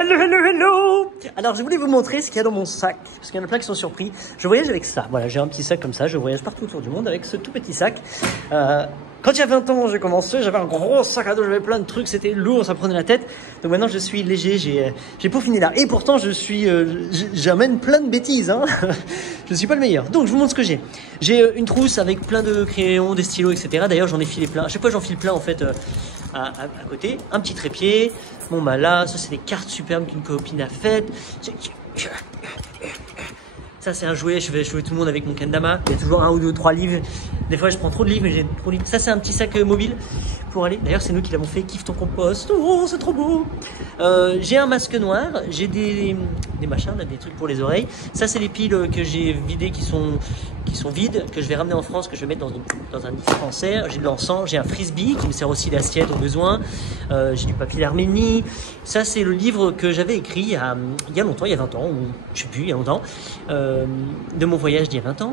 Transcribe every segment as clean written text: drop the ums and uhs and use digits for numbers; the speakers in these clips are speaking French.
Hello, hello, hello. Alors, je voulais vous montrer ce qu'il y a dans mon sac, parce qu'il y en a plein qui sont surpris. Je voyage avec ça. Voilà, j'ai un petit sac comme ça. Je voyage partout autour du monde avec ce tout petit sac. Quand il y a 20 ans, j'ai commencé, j'avais un gros sac à dos, j'avais plein de trucs, c'était lourd, ça prenait la tête. Donc maintenant, je suis léger, j'ai peaufiné là. Et pourtant, j'amène plein de bêtises, hein. Je suis pas le meilleur. Donc, je vous montre ce que j'ai. J'ai une trousse avec plein de crayons, des stylos, etc. D'ailleurs, j'en ai filé plein. À chaque fois, j'en file plein, en fait, à côté. Un petit trépied. Bon, bah là, ça, c'est des cartes superbes qu'une copine a faites. Ça, c'est un jouet, je vais jouer tout le monde avec mon kendama. Il y a toujours 1 ou 2 ou 3 livres. Des fois, je prends trop de livres, mais j'ai trop de livres. Ça, c'est un petit sac mobile pour aller. D'ailleurs, c'est nous qui l'avons fait. Kiffe ton compost. Oh, c'est trop beau. J'ai un masque noir. J'ai des machins, là, des trucs pour les oreilles. Ça, c'est les piles que j'ai vidées qui sont vides, que je vais ramener en France, que je vais mettre dans un dispensaire. J'ai de l'encens. J'ai un frisbee qui me sert aussi d'assiette au besoin. J'ai du papier d'Arménie. Ça, c'est le livre que j'avais écrit il y a longtemps, il y a 20 ans, ou je sais plus, il y a longtemps, de mon voyage d'il y a 20 ans.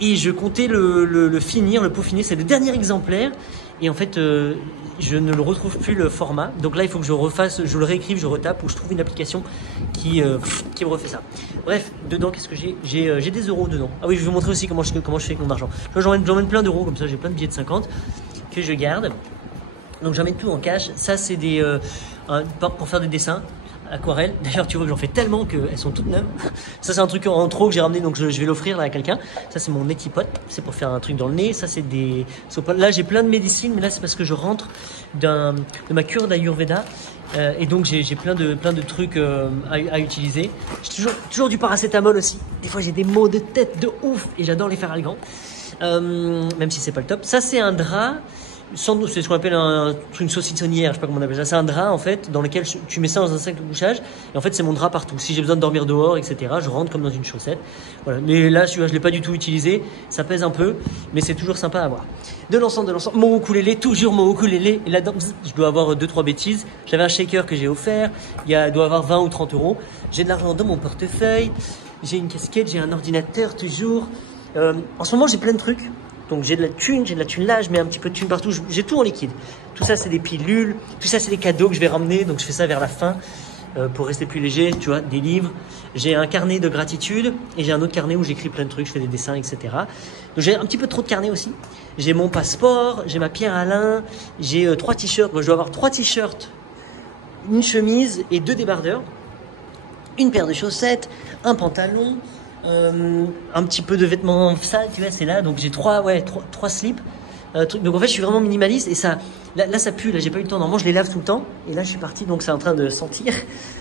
Et je comptais le finir, le peaufiner. C'est le dernier exemplaire. Et en fait, je ne le retrouve plus le format. Donc là, il faut que je le réécrive, je retape, ou je trouve une application qui me refait ça. Bref, dedans, qu'est-ce que j'ai? J'ai des euros dedans. Ah oui, je vais vous montrer aussi comment je fais avec mon argent. J'emmène plein d'euros, comme ça, j'ai plein de billets de 50 que je garde. Donc j'emmène tout en cash. Ça, c'est pour faire des dessins. Aquarelle. D'ailleurs, tu vois que j'en fais tellement qu'elles sont toutes neuves. Ça, c'est un truc en trop que j'ai ramené, donc je vais l'offrir là à quelqu'un. Ça, c'est mon équipote. C'est pour faire un truc dans le nez. Ça, c'est des sopales. Là, j'ai plein de médecines, mais là, c'est parce que je rentre de ma cure d'Ayurveda. Et donc, j'ai plein de trucs à utiliser. J'ai toujours du paracétamol aussi. Des fois, j'ai des maux de tête de ouf et j'adore les Feralgan. Même si c'est pas le top. Ça, c'est un drap. C'est ce qu'on appelle une saucissonnière, je sais pas comment on appelle ça. C'est un drap en fait dans lequel tu mets ça dans un sac de couchage et en fait c'est mon drap partout. Si j'ai besoin de dormir dehors, etc., je rentre comme dans une chaussette. Voilà. Mais là, je l'ai pas du tout utilisé. Ça pèse un peu, mais c'est toujours sympa à avoir. De l'encens. Mon ukulélé, toujours mon ukulélé. Et là-dedans, je dois avoir 2-3 bêtises. J'avais un shaker que j'ai offert. Il doit avoir 20 ou 30 euros. J'ai de l'argent dans mon portefeuille. J'ai une casquette, j'ai un ordinateur toujours. En ce moment, j'ai plein de trucs. Donc j'ai de la thune là, je mets un petit peu de thune partout, j'ai tout en liquide. Tout ça c'est des pilules, tout ça c'est des cadeaux que je vais ramener, donc je fais ça vers la fin pour rester plus léger, tu vois, des livres. J'ai un carnet de gratitude et j'ai un autre carnet où j'écris plein de trucs, je fais des dessins, etc. Donc j'ai un petit peu trop de carnet aussi. J'ai mon passeport, j'ai ma pierre Alain, j'ai 3 t-shirts, moi je dois avoir 3 t-shirts, une chemise et 2 débardeurs, une paire de chaussettes, un pantalon, un petit peu de vêtements sales, tu vois, c'est là. Donc j'ai 3 slips. Donc en fait, je suis vraiment minimaliste et ça, là ça pue. Là, j'ai pas eu le temps. Normalement, je les lave tout le temps. Et là, je suis parti, donc c'est en train de sentir.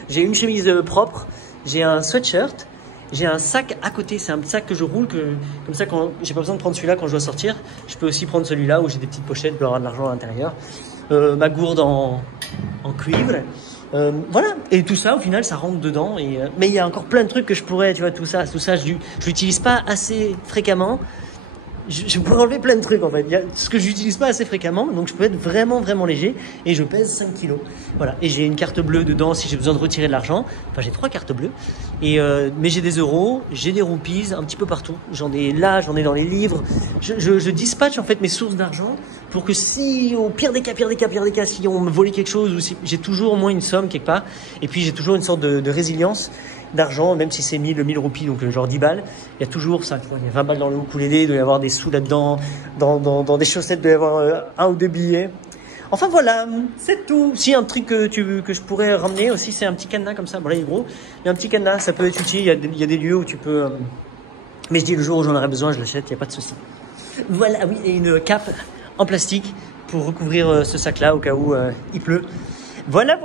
J'ai une chemise propre. J'ai un sweatshirt. J'ai un sac à côté. C'est un sac que je roule comme ça, quand j'ai pas besoin de prendre celui-là quand je dois sortir. Je peux aussi prendre celui-là où j'ai des petites pochettes pour avoir de l'argent à l'intérieur. Ma gourde en cuivre. Voilà, et tout ça au final ça rentre dedans mais il y a encore plein de trucs que je pourrais, tu vois, tout ça je l'utilise pas assez fréquemment. Je pourrais enlever plein de trucs en fait. Il y a ce que j'utilise pas assez fréquemment, donc je peux être vraiment vraiment léger et je pèse 5 kilos. Voilà, et j'ai une carte bleue dedans si j'ai besoin de retirer de l'argent. Enfin, j'ai 3 cartes bleues mais j'ai des euros, j'ai des roupies un petit peu partout. J'en ai dans les livres. Je dispatche en fait mes sources d'argent pour que si au pire des cas si on me volait quelque chose ou si j'ai toujours au moins une somme quelque part, et puis j'ai toujours une sorte de résilience d'argent, même si c'est 1000 roupies, donc genre 10 balles, il y a toujours ça, tu vois, il y a 20 balles dans le ukulélé, il doit y avoir des sous là-dedans, dans des chaussettes, il doit y avoir 1 ou 2 billets. Enfin voilà, c'est tout. Si un truc que je pourrais ramener aussi, c'est un petit cadenas comme ça. Bon là il est gros, il y a un petit cadenas, ça peut être utile, il y a des lieux où tu peux... Mais je dis le jour où j'en aurai besoin, je l'achète, il n'y a pas de souci. Voilà, oui, et une cape en plastique pour recouvrir ce sac-là au cas où il pleut. Voilà.